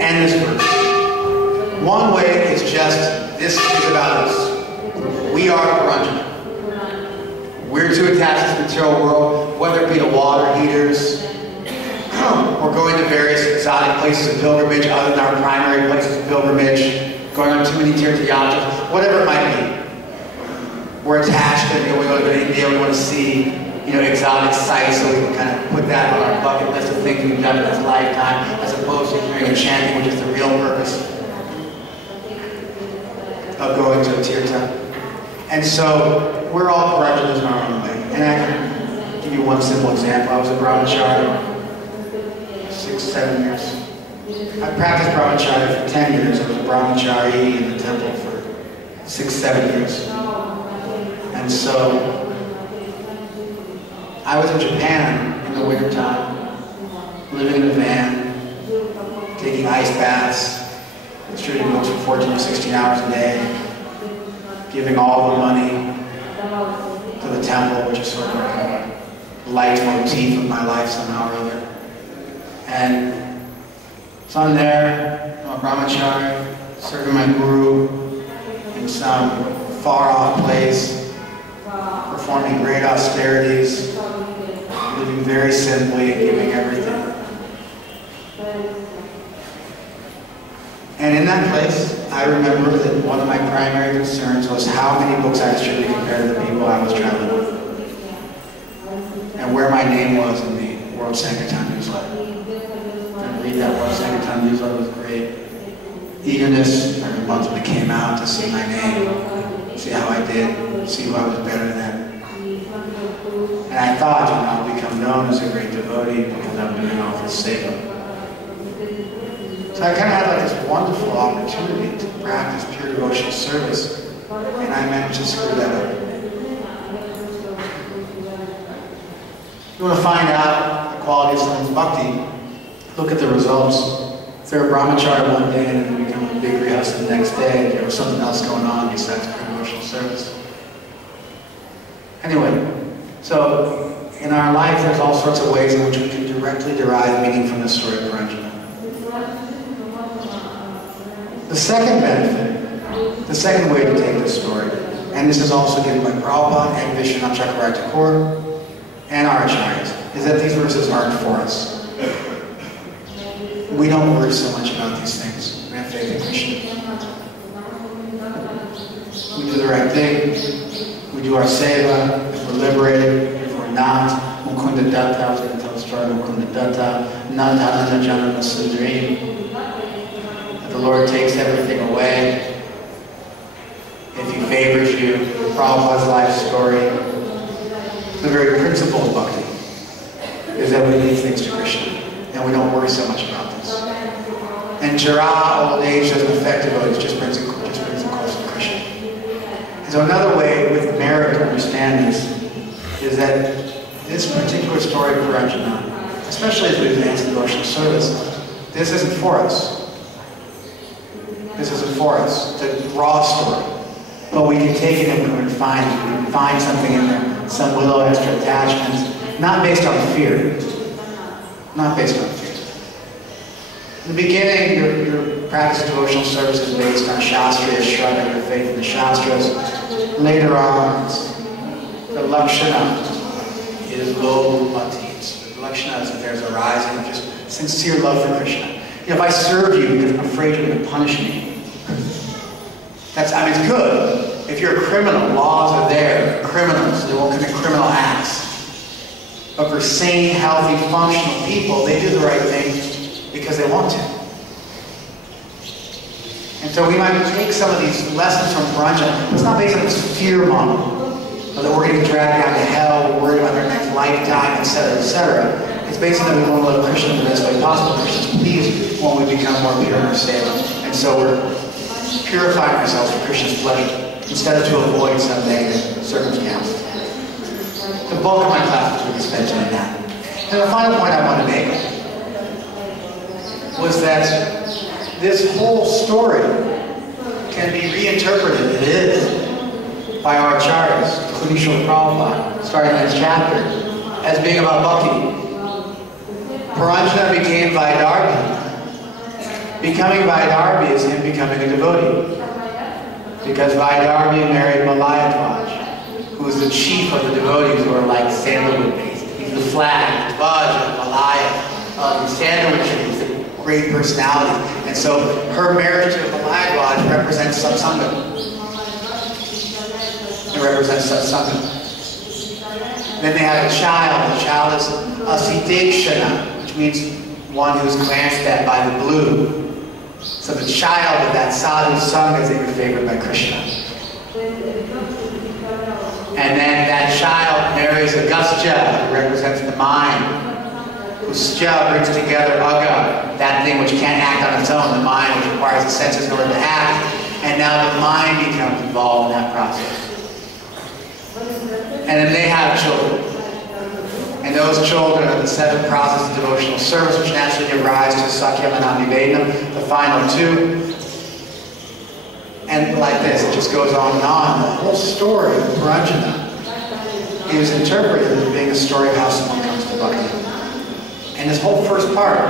and this verse. One way is just, this is about us. We are Puranjana. We're too attached to this material world, whether it be to water heaters, or going to various exotic places of pilgrimage other than our primary places of pilgrimage, going on too many tirthayatras, whatever it might be. We're attached to, we go to India, we want to see exotic sites, so we can kind of put that on our bucket list of things we've done in this lifetime, as opposed to hearing and chanting, which is the real purpose of going to a tirtha. And so, we're all Puranjanas in our own way. And I can give you one simple example. I was a brahmachari 6-7 years. I practiced brahmacharya for 10 years. I was a brahmachari in the temple for 6-7 years. And so, I was in Japan in the wintertime, living in a van, taking ice baths, distributing books for 14 or 16 hours a day, giving all the money to the temple, which is sort of like a leitmotif of my life somehow or other. And so I'm there, I'm a brahmachari, serving my guru in some far-off place, performing great austerities, living very simply and giving everything. And in that place, I remember that one of my primary concerns was how many books I distributed compared to the people I was traveling with, and where my name was in the World Sankirtan newsletter. And read that World Sankirtan newsletter was great. Eagerness every month when it came out to see my name, see how I did, see who I was better than. And I thought, I'll become known as a great devotee because I'm doing all this seva. So I kind of had like this wonderful opportunity to practice pure devotional service, and I managed to screw that up. If you want to find out the quality of someone's bhakti, look at the results. If they're a brahmachari one day and then become a big grihastha the next day, there was something else going on besides pure devotional service. Anyway, so in our life there's all sorts of ways in which we can directly derive meaning from this story of Puranjana. The second benefit The second way to take this story, and this is also given by Prabhupada and Vishwanath Chakravarti Thakur and our acharyas, is that these verses aren't for us. We don't worry so much about these things. We have faith in Krishna. We do the right thing. We do our seva. If we're liberated, if we're not, Mukunda Datta, I was going to tell the story of Mukunda Datta, Nandana Janana Sundari. The Lord takes everything away. If He favors you, Prabhupada's life story, the very principle of bhakti is that we leave things to Krishna, and we don't worry so much about this. And Jara, old age, doesn't affect devotees, just brings them close to Krishna. And so another way with merit to understand this is that this particular story of Arjuna, especially as we advance in devotional service, this isn't for us. This isn't for us. It's a raw story. But we can take it and we can find something in there, some little extra attachments, not based on fear. Not based on fear. In the beginning, your practice of devotional service is based on Shastriya Shraddha, your faith in the Shastras. Later on, the Lakshana is low bhakti. The Lakshana is that there's a rising of just sincere love for Krishna. You know, if I serve you because I'm afraid you're going to punish me, it's good. If you're a criminal, laws are there. Criminals, they won't commit criminal acts. But for sane, healthy, functional people, they do the right thing because they want to. And so we might take some of these lessons from Paranjana. It's not based on this fear model, that we're going to be dragged down to hell, we're worried about our next lifetime, etc., etc. It's based on that we want to love Krishna the best way possible. Krishna's pleased when we become more pure in our seva. And so we're purifying ourselves for Krishna's pleasure, instead of to avoid some negative circumstance. The bulk of my class is going to be spent doing that. And the final point I want to make was that this whole story can be reinterpreted, it is, by our acharyas, including Srila Prabhupada, starting in this chapter, as being about bhakti. Paranjana became Vaidarbhi. Becoming Vaidarbhi is him becoming a devotee. Because Vaidarbhi married Malayadvaj, who is the chief of the devotees who are like sandalwood based. He's the flag, Vaj, Malaya, the sandalwood tree. He's a great personality. And so her marriage to Malayadvaj represents satsanga. It represents satsanga. Then they have a child. The child is Asidekshana, which means one who's glanced at by the blue. So the child of that sadhu sangha is even favored by Krishna. And then that child marries Agastya, who represents the mind. Ustya brings together Aga, that thing which can't act on its own, the mind which requires the senses in order to act. And now the mind becomes involved in that process. And then they have children. And those children are the 7 processes of devotional service, which naturally give rise to Sakyam and Nivedana, the final 2. And like this, it just goes on and on. The whole story of Paranjana is interpreted as being a story of how someone comes to bhakti. And this whole first part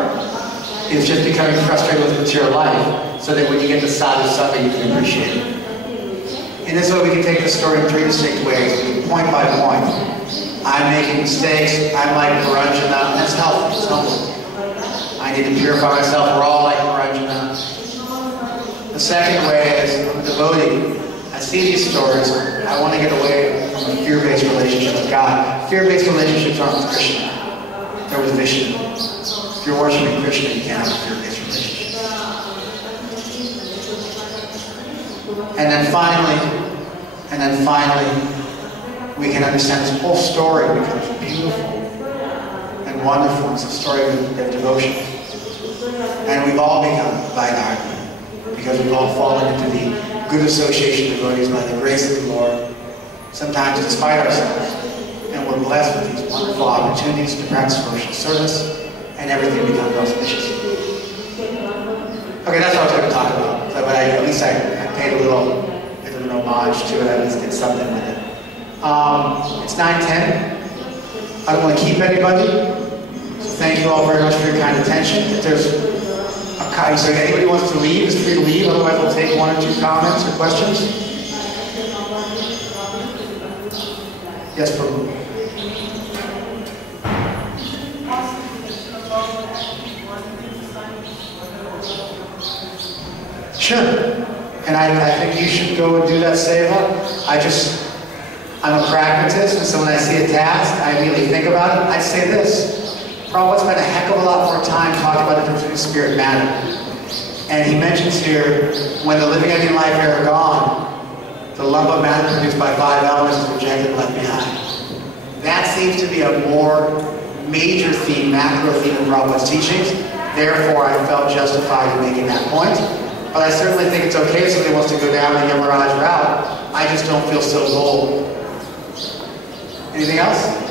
is just becoming frustrated with material life, so that when you get to sadhu sangha, you can appreciate it. In this way, we can take the story in 3 distinct ways, point by point. I'm making mistakes, I'm like Paranjana, and that's healthy, it's humble. I need to purify myself, we're all like Paranjana. The second way is, I'm a devotee. I see these stories, I want to get away from a fear-based relationship with God. Fear-based relationships aren't with Krishna, they're with Vishnu. If you're worshiping Krishna, you can't have a fear-based relationship. And then finally, we can understand this whole story becomes beautiful and wonderful. It's a story of devotion. And we've all become Vaidarbhi, because we've all fallen into the good association of devotees by the grace of the Lord, sometimes despite ourselves. And we're blessed with these wonderful opportunities to practice devotional service, and everything becomes auspicious. Okay, that's what I was going to talk about. So, but at least I paid a little homage to it. I at least did something with it. It's 9:10. I don't want to keep anybody. So thank you all very much for your kind attention. If there's a Okay, so if anybody wants to leave, is free to leave. Otherwise, we'll take one or two comments or questions. Yes, prabhu. Sure. And I think you should go and do that seva. I'm a pragmatist, and so when I see a task, I immediately think about it. I'd say this. Prabhupada spent a heck of a lot more time talking about the difference between spirit and matter. And he mentions here, when the living entity and life air are gone, the lump of matter produced by 5 elements is rejected and left behind. That seems to be a more major theme, macro theme of Prabhupada's teachings. Therefore, I felt justified in making that point. But I certainly think it's okay if somebody wants to go down the Yamaraj route. I just don't feel so bold. Anything else?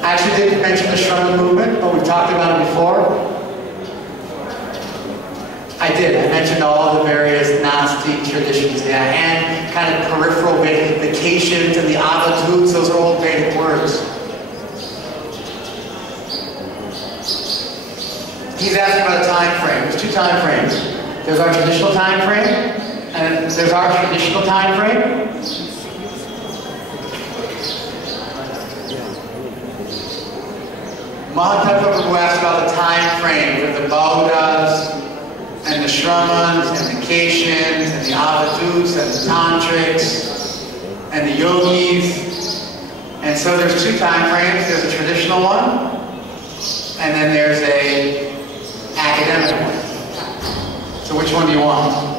I actually didn't mention the Srimad movement, but we've talked about it before. I did. I mentioned all the various Gnostic traditions, yeah, and kind of peripheral vacations and the avadhuts. Those are all Vedic words. He's asking about a time frame. There's 2 time frames. There's our traditional time frame, and there's our traditional time frame. Mahatma Prabhu asked about the time frame for the Baudas, and the Shramans, and the Kesins, and the Avadhuts, and the Tantrics, and the Yogis. And so there's 2 time frames. There's a traditional one, and then there's a academic one. So which one do you want?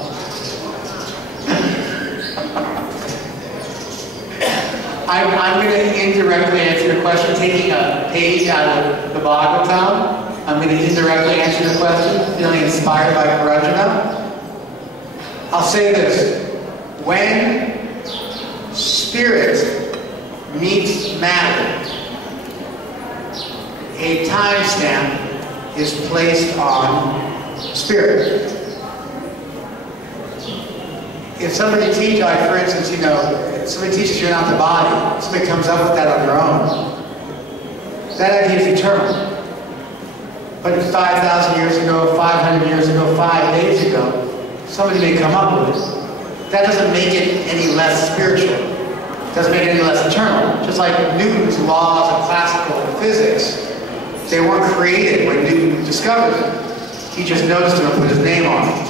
I'm going to indirectly answer your question, taking a page out of the Bhagavatam. I'm going to indirectly answer your question, feeling inspired by Parajana. I'll say this. When spirit meets matter, a timestamp is placed on spirit. If somebody teaches, for instance, somebody teaches you're not the body, somebody comes up with that on their own, that idea is eternal. But 5,000 years ago, 500 years ago, 5 days ago, somebody may come up with it. That doesn't make it any less spiritual. It doesn't make it any less eternal. Just like Newton's laws of classical physics, they weren't created when Newton discovered them. He just noticed them and put his name on it.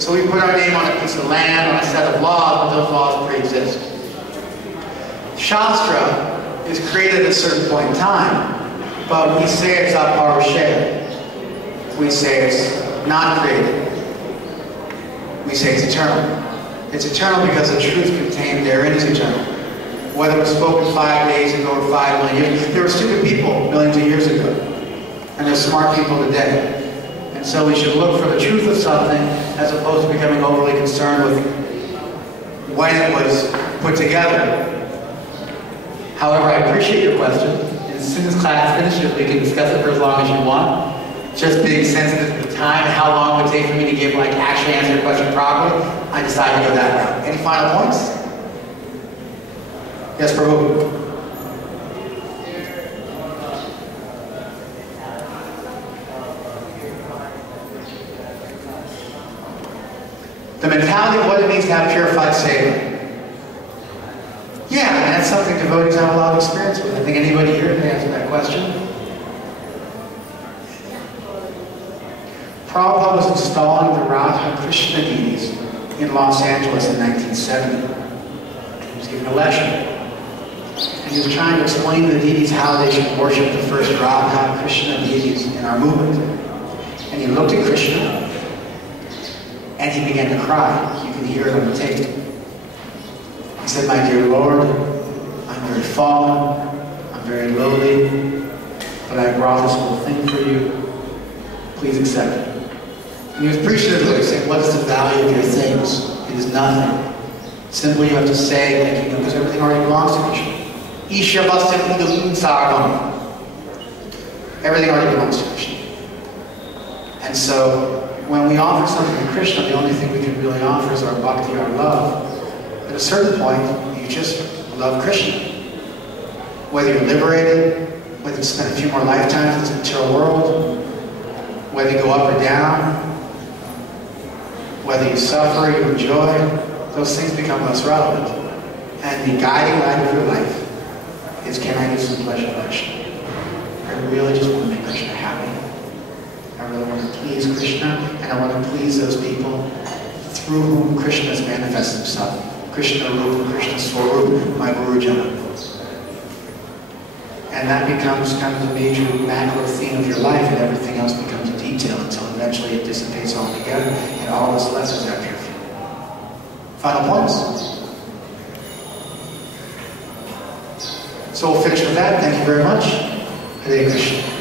So we put our name on a piece of land, on a set of laws, but those laws pre-exist. Shastra is created at a certain point in time, but we say it's aparushed. We say it's not created. We say it's eternal. It's eternal because the truth contained therein is eternal. Whether it was spoken 5 days ago or 5 million years, there were stupid people millions of years ago, and there's smart people today. And so we should look for the truth of something as opposed to becoming overly concerned with when it was put together. However, I appreciate your question. As soon as class finishes, we can discuss it for as long as you want. Just being sensitive to the time and how long it would take for me to actually answer your question properly, I decided to go that route. Any final points? Yes, Prabhu. The mentality of what it means to have purified seva. Yeah, and that's something devotees have a lot of experience with. I think anybody here can answer that question. Prabhupada was installing the Radha Krishna deities in Los Angeles in 1970. He was giving a lecture. And he was trying to explain to the deities how they should worship the first Radha Krishna deities in our movement. And he looked at Krishna, and he began to cry. You can hear it on the tape. He said, "My dear Lord, I'm very fallen, I'm very lowly, but I brought this whole thing for you. Please accept it." And he was appreciative, saying, "What is the value of your things? It is nothing. Simply you have to say, thank you, because everything already belongs to Krishna. Ishavasya idam sarvam. Everything already belongs to Krishna." And so, when we offer something to Krishna, the only thing we can really offer is our bhakti, our love. At a certain point, you just love Krishna. Whether you're liberated, whether you spend a few more lifetimes in this material world, whether you go up or down, whether you suffer, you enjoy, those things become less relevant. And the guiding light of your life is, can I give some pleasure to Krishna? I really just want to make Krishna happy. I really want to please Krishna, and I want to please those people through whom Krishna has manifested himself. Krishna Rupa, Krishna Swarupa, my Guru Jana. And that becomes kind of the major macro theme of your life, and everything else becomes a detail until eventually it dissipates altogether, and all that's left is after your feet. Final points? So we'll finish with that. Thank you very much. Hare Krishna.